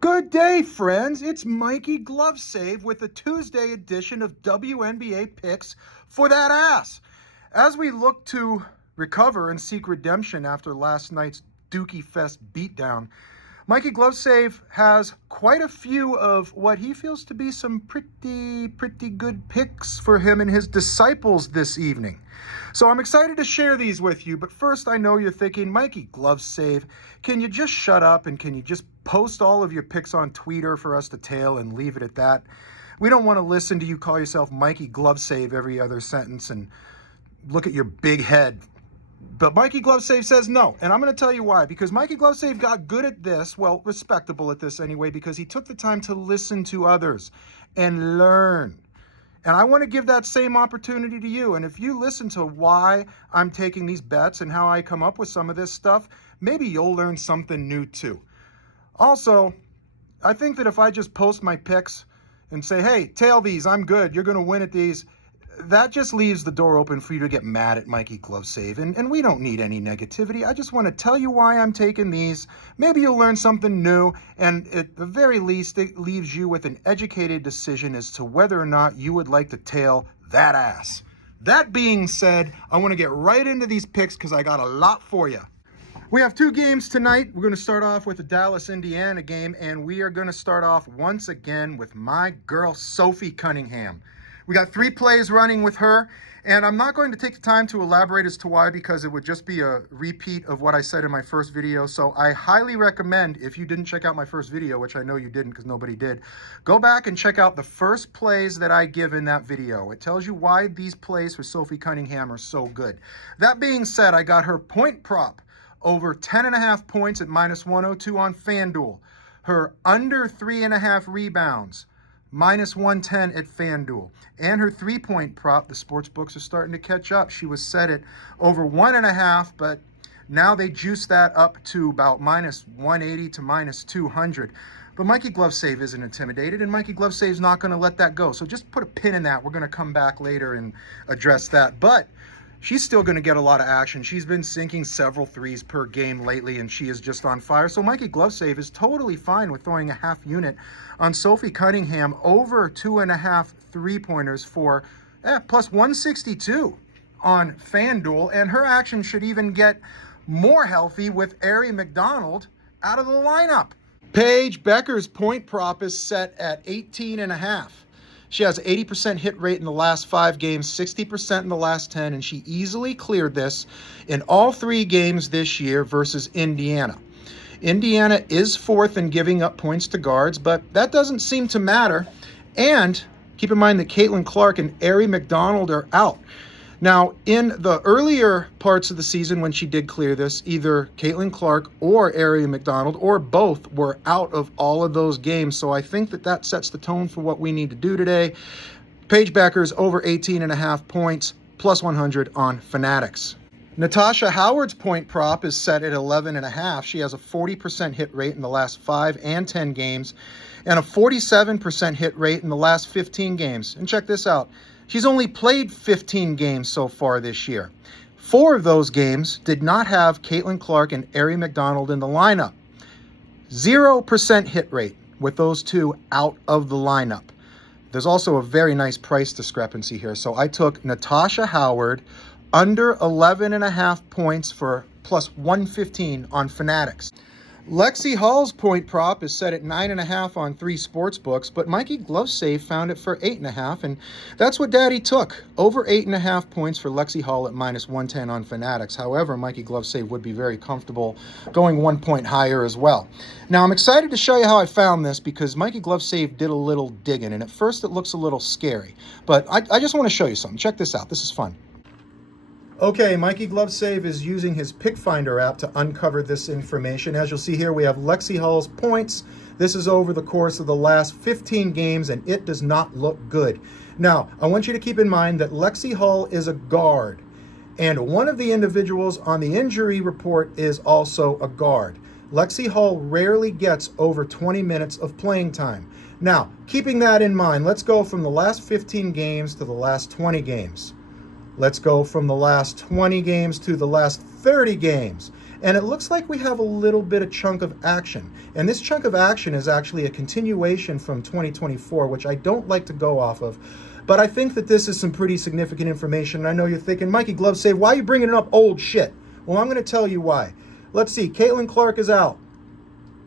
Good day, friends. It's Mikey GloveSave with the Tuesday edition of WNBA Picks for That Ass. As we look to recover and seek redemption after last night's Dookie Fest beatdown, Mikey GloveSave has quite a few of what he feels to be some pretty good picks for him and his disciples this evening. So I'm excited to share these with you, but first I know you're thinking, Mikey GloveSave, can you just shut up and can you just post all of your picks on Twitter for us to tail and leave it at that? We don't want to listen to you call yourself Mikey GloveSave every other sentence and look at your big head. But Mikey GloveSave says no, and I'm going to tell you why. Because Mikey GloveSave got good at this, well, respectable at this anyway, because he took the time to listen to others and learn. And I want to give that same opportunity to you. And if you listen to why I'm taking these bets and how I come up with some of this stuff, maybe you'll learn something new too. Also, I think that if I just post my picks and say, hey, tail these, I'm good, you're going to win at these, that just leaves the door open for you to get mad at Mikey GloveSave. And we don't need any negativity. I just want to tell you why I'm taking these. Maybe you'll learn something new. And at the very least, it leaves you with an educated decision as to whether or not you would like to tail that ass. That being said, I want to get right into these picks because I got a lot for you. We have two games tonight. We're going to start off with the Dallas-Indiana game, and we are going to start off once again with my girl, Sophie Cunningham. We got 3 plays running with her, and I'm not going to take the time to elaborate as to why because it would just be a repeat of what I said in my first video. So I highly recommend, if you didn't check out my first video, which I know you didn't because nobody did, go back and check out the first plays that I give in that video. It tells you why these plays for Sophie Cunningham are so good. That being said, I got her point prop over 10.5 points at -102 on FanDuel. Her under 3.5 rebounds, -110 at FanDuel. And her 3-point prop, the sports books are starting to catch up. She was set at over 1.5, but now they juiced that up to about -180 to -200. But Mikey GloveSave isn't intimidated, and Mikey GloveSave's not going to let that go. So just put a pin in that. We're going to come back later and address that. But she's still going to get a lot of action. She's been sinking several threes per game lately, and she is just on fire. So Mikey GloveSave is totally fine with throwing a half unit on Sophie Cunningham over 2.5 3-pointers for plus 162 on FanDuel. And her action should even get more healthy with Ari McDonald out of the lineup. Paige Becker's point prop is set at 18.5. She has an 80% hit rate in the last 5 games, 60% in the last 10, and she easily cleared this in all 3 games this year versus Indiana. Indiana is 4th in giving up points to guards, but that doesn't seem to matter. And keep in mind that Caitlin Clark and Ari McDonald are out. Now, in the earlier parts of the season when she did clear this, either Caitlin Clark or Ari McDonald or both were out of all of those games. So I think that that sets the tone for what we need to do today. Paige Becker's over 18.5 points, plus 100 on Fanatics. Natasha Howard's point prop is set at 11.5. She has a 40% hit rate in the last 5 and 10 games and a 47% hit rate in the last 15 games. And check this out. She's only played 15 games so far this year. 4 of those games did not have Caitlin Clark and Ari McDonald in the lineup. 0% hit rate with those two out of the lineup. There's also a very nice price discrepancy here. So I took Natasha Howard under 11.5 points for plus 115 on Fanatics. Lexi Hall's point prop is set at 9.5 on 3 sports books, but Mikey GloveSave found it for 8.5, and that's what Daddy took. Over 8.5 points for Lexi Hall at -110 on Fanatics. However, Mikey GloveSave would be very comfortable going 1 point higher as well. Now, I'm excited to show you how I found this because Mikey GloveSave did a little digging, and at first it looks a little scary, but I just want to show you something. Check this out. This is fun. Okay, Mikey GloveSave is using his Pick Finder app to uncover this information. As you'll see here, we have Lexi Hall's points. This is over the course of the last 15 games, and it does not look good. Now, I want you to keep in mind that Lexi Hall is a guard, and one of the individuals on the injury report is also a guard. Lexi Hall rarely gets over 20 minutes of playing time. Now, keeping that in mind, let's go from the last 15 games to the last 20 games. Let's go from the last 20 games to the last 30 games. And it looks like we have a little bit of chunk of action. And this chunk of action is actually a continuation from 2024, which I don't like to go off of. But I think that this is some pretty significant information. And I know you're thinking, Mikey GloveSave, why are you bringing up old shit? Well, I'm going to tell you why. Let's see. Caitlin Clark is out.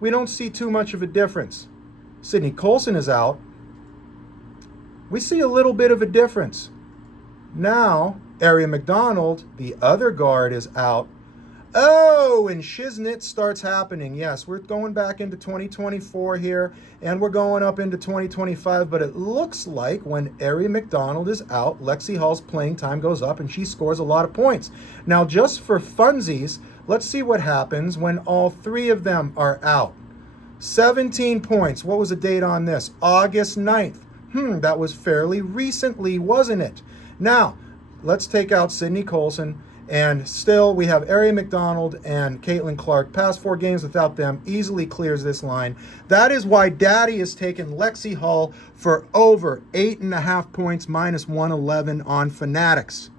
We don't see too much of a difference. Sydney Colson is out. We see a little bit of a difference. Now, Aria McDonald, the other guard, is out. Oh, and shiznit starts happening. Yes, we're going back into 2024 here, and we're going up into 2025, but it looks like when Aria McDonald is out, Lexi Hall's playing time goes up, and she scores a lot of points. Now, just for funsies, let's see what happens when all three of them are out. 17 points. What was the date on this? August 9th. That was fairly recently, wasn't it? Now, let's take out Sydney Colson. And still, we have Aria McDonald and Caitlin Clark. Past 4 games without them easily clears this line. That is why Daddy has taken Lexi Hall for over 8.5 points, minus 111 on Fanatics.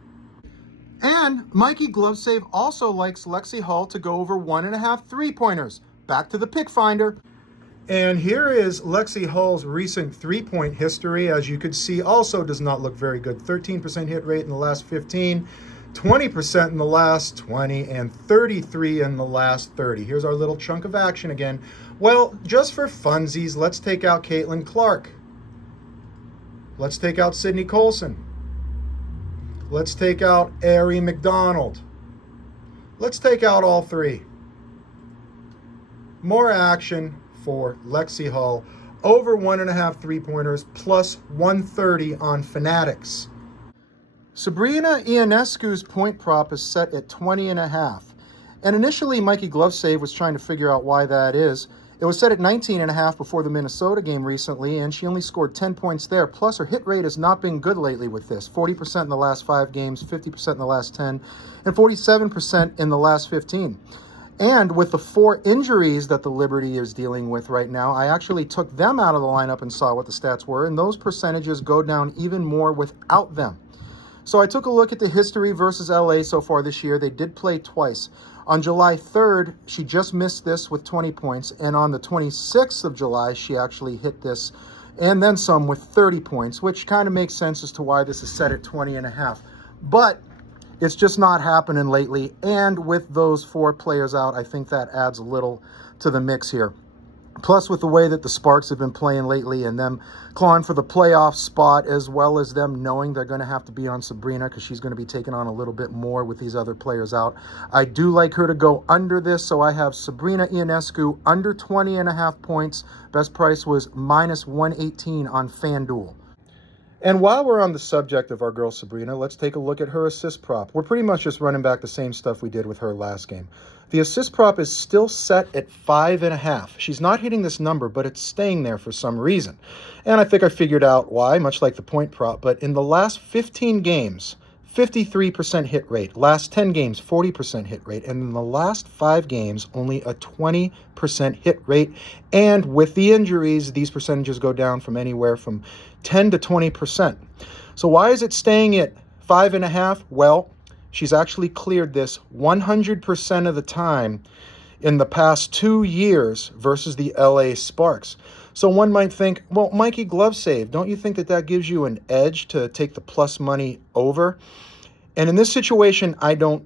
And Mikey GloveSave also likes Lexi Hall to go over 1.5 3-pointers. Back to the pick finder. And here is Lexi Hall's recent 3-point history. As you could see, also does not look very good. 13% hit rate in the last 15. 20% in the last 20, and 33 in the last 30. Here's our little chunk of action again. Well, just for funsies, let's take out Caitlin Clark. Let's take out Sydney Colson. Let's take out Aria McDonald. Let's take out all three. More action for Lexi Hall. Over 1.5 3-pointers, plus 130 on Fanatics. Sabrina Ionescu's point prop is set at 20.5. And initially, Mikey GloveSave was trying to figure out why that is. It was set at 19.5 before the Minnesota game recently, and she only scored 10 points there. Plus, her hit rate has not been good lately with this. 40% in the last 5 games, 50% in the last 10, and 47% in the last 15. And with the 4 injuries that the Liberty is dealing with right now, I actually took them out of the lineup and saw what the stats were, and those percentages go down even more without them. So I took a look at the history versus LA so far this year. They did play twice. On July 3rd, she just missed this with 20 points. And on the 26th of July, she actually hit this and then some with 30 points, which kind of makes sense as to why this is set at 20.5. But it's just not happening lately. And with those 4 players out, I think that adds a little to the mix here. Plus, with the way that the Sparks have been playing lately and them clawing for the playoff spot, as well as them knowing they're going to have to be on Sabrina because she's going to be taking on a little bit more with these other players out. I do like her to go under this, so I have Sabrina Ionescu under 20.5 points. Best price was minus 118 on FanDuel. And while we're on the subject of our girl Sabrina, let's take a look at her assist prop. We're pretty much just running back the same stuff we did with her last game. The assist prop is still set at 5.5. She's not hitting this number, but it's staying there for some reason. And I think I figured out why, much like the point prop. But in the last 15 games, 53% hit rate. Last 10 games, 40% hit rate. And in the last 5 games, only a 20% hit rate. And with the injuries, these percentages go down from anywhere from 10 to 20%. So why is it staying at 5.5? Well, she's actually cleared this 100% of the time in the past 2 years versus the LA Sparks. So one might think, well, Mikey GloveSave, don't you think that that gives you an edge to take the plus money over? And in this situation, I don't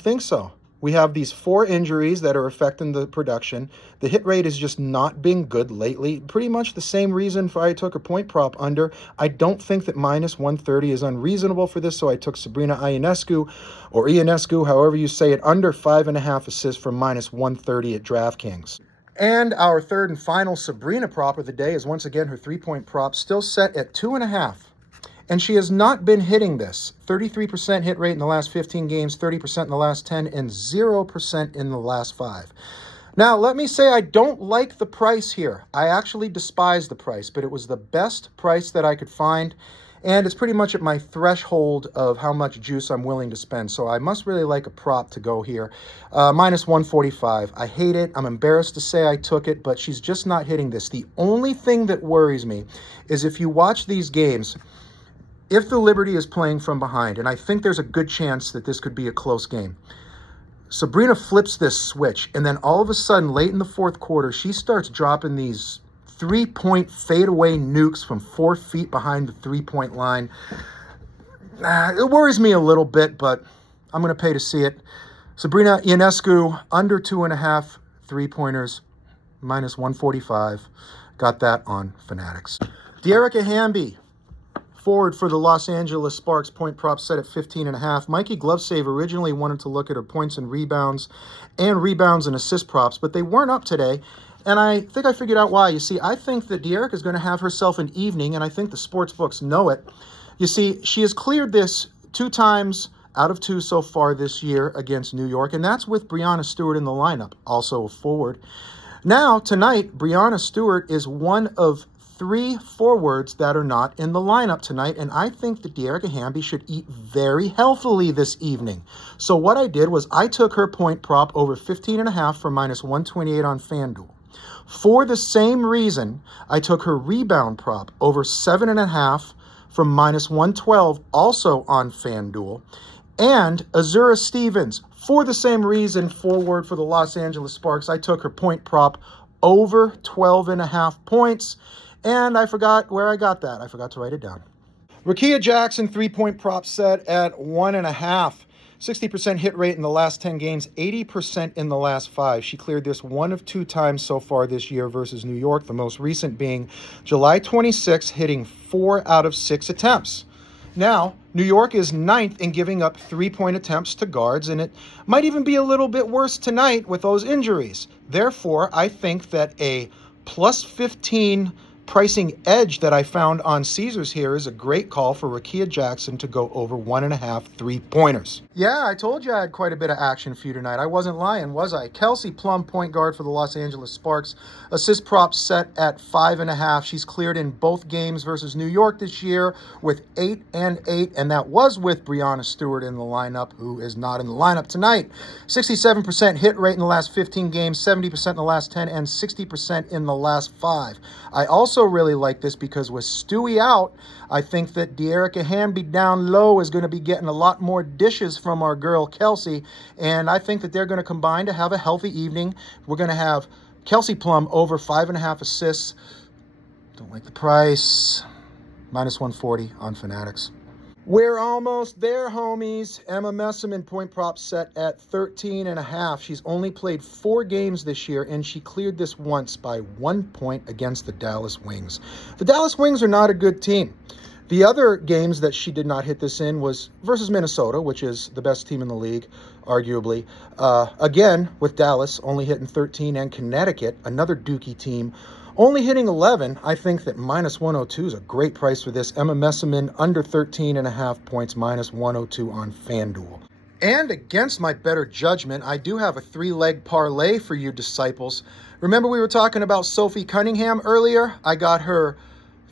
think so. We have these 4 injuries that are affecting the production. The hit rate has just not been good lately. Pretty much the same reason I took a point prop under. I don't think that minus 130 is unreasonable for this, so I took Sabrina Ionescu, or Ionescu, however you say it, under 5.5 assists for minus 130 at DraftKings. And our third and final Sabrina prop of the day is once again her 3-point prop, still set at 2.5. And she has not been hitting this. 33% hit rate in the last 15 games, 30% in the last 10, and 0% in the last 5. Now, let me say I don't like the price here. I actually despise the price, but it was the best price that I could find. And it's pretty much at my threshold of how much juice I'm willing to spend. So I must really like a prop to go here. Minus 145. I hate it. I'm embarrassed to say I took it, but she's just not hitting this. The only thing that worries me is if you watch these games, if the Liberty is playing from behind, and I think there's a good chance that this could be a close game, Sabrina flips this switch, and then all of a sudden, late in the fourth quarter, she starts dropping these three-point fadeaway nukes from 4 feet behind the three-point line. It worries me a little bit, but I'm going to pay to see it. Sabrina Ionescu, under 2.5 three-pointers, minus 145. Got that on Fanatics. Dearica Hamby, forward for the Los Angeles Sparks, point prop set at 15.5. Mikey GloveSave originally wanted to look at her points and rebounds and assist props, but they weren't up today. And I think I figured out why. You see, I think that Dearica is going to have herself an evening, and I think the sports books know it. You see, she has cleared this 2 times out of 2 so far this year against New York, and that's with Breanna Stewart in the lineup, also a forward. Now, tonight, Breanna Stewart is one of 3 forwards that are not in the lineup tonight, and I think that Dearica Hamby should eat very healthily this evening. So what I did was I took her point prop over 15.5 for minus 128 on FanDuel. For the same reason, I took her rebound prop over 7.5 from minus 112, also on FanDuel. And Azura Stevens, for the same reason, forward for the Los Angeles Sparks, I took her point prop over 12.5 points. And I forgot where I got that. I forgot to write it down. Rickea Jackson, 3-point prop set at 1.5. 60% hit rate in the last 10 games, 80% in the last 5. She cleared this 1 of 2 times so far this year versus New York, the most recent being July 26th, hitting 4 out of 6 attempts. Now, New York is 9th in giving up 3-point attempts to guards, and it might even be a little bit worse tonight with those injuries. Therefore, I think that a plus 15 pricing edge that I found on Caesars here is a great call for Rickea Jackson to go over 1.5 3-pointers. Yeah, I told you I had quite a bit of action for you tonight. I wasn't lying, was I? Kelsey Plum, point guard for the Los Angeles Sparks. Assist prop set at 5.5. She's cleared in both games versus New York this year with 8 and 8, and that was with Breanna Stewart in the lineup, who is not in the lineup tonight. 67% hit rate in the last 15 games, 70% in the last 10, and 60% in the last 5. I also really like this because with Stewie out, I think that Dearica Hamby down low is going to be getting a lot more dishes from our girl Kelsey, and I think that they're going to combine to have a healthy evening. We're going to have Kelsey Plum over 5.5 assists. Don't like the price. Minus 140 on Fanatics. We're almost there, homies. Emma Messiman, point prop set at 13.5. She's only played 4 games this year, and she cleared this once by 1 point against the Dallas Wings. The Dallas Wings are not a good team. The other games that she did not hit this in was versus Minnesota, which is the best team in the league, arguably. Again, with Dallas only hitting 13, and Connecticut, another dookie team, only hitting 11. I think that minus 102 is a great price for this. Emma Messiman, under 13.5 points, minus 102 on FanDuel. And against my better judgment, I do have a 3-leg parlay for you disciples. Remember we were talking about Sophie Cunningham earlier? I got her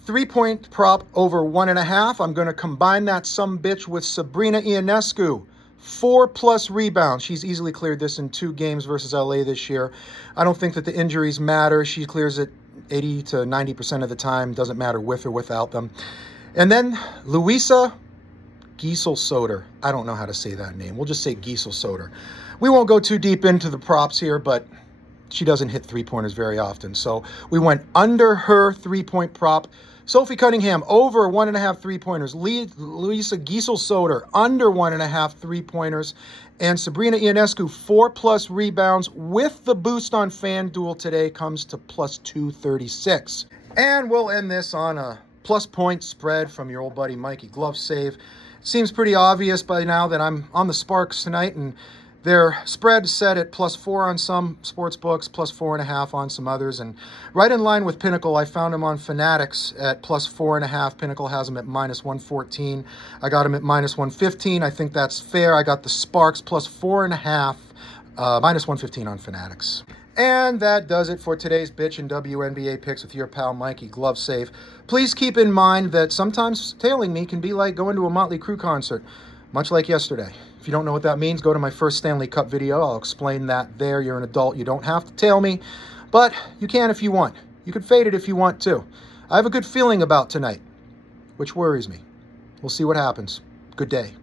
3-point prop over 1.5. I'm going to combine that sumbitch with Sabrina Ionescu. 4+ rebounds. She's easily cleared this in 2 games versus LA this year. I don't think that the injuries matter. She clears it 80 to 90% of the time. Doesn't matter with or without them. And then Luisa Giesel-Soder. I don't know how to say that name. We'll just say Giesel-Soder. We won't go too deep into the props here, but she doesn't hit 3-pointers very often. So we went under her 3-point prop. Sophie Cunningham, over 1.5 3-pointers. Luisa Giesel-Soder, under 1.5 3-pointers. And Sabrina Ionescu, 4+ rebounds. With the boost on FanDuel today, comes to plus 236. And we'll end this on a plus point spread from your old buddy Mikey GloveSave. Seems pretty obvious by now that I'm on the Sparks tonight, and their spread set at +4 on some sports books, +4.5 on some others, and right in line with Pinnacle. I found them on Fanatics at +4.5. Pinnacle has them at -114. I got them at -115. I think that's fair. I got the Sparks +4.5, -115 on Fanatics. And that does it for today's Bitch and WNBA picks with your pal Mikey GloveSave. Please keep in mind that sometimes tailing me can be like going to a Motley Crue concert, much like yesterday. If you don't know what that means, go to my first Stanley Cup video. I'll explain that there. You're an adult. You don't have to tail me, but you can if you want. You can fade it if you want to. I have a good feeling about tonight, which worries me. We'll see what happens. Good day.